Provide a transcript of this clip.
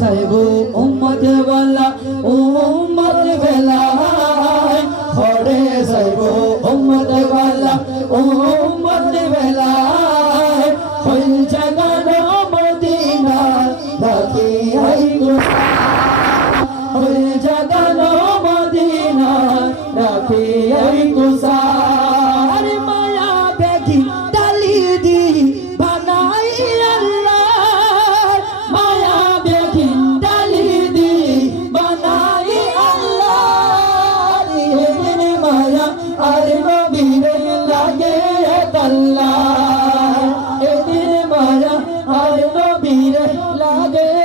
যাইব উম্মত ওয়ালা উম্মত বেলায় হরে যাইব উম্মত ওয়ালা উম্মত বেলায় ওই জাগানো মদিনা রাখি আইগো ওই জাগানো মদিনা রাখি আইগো সার আর নবীরে লাগে আল্লাহ এদিন মায়া আর নবীরে লাগে।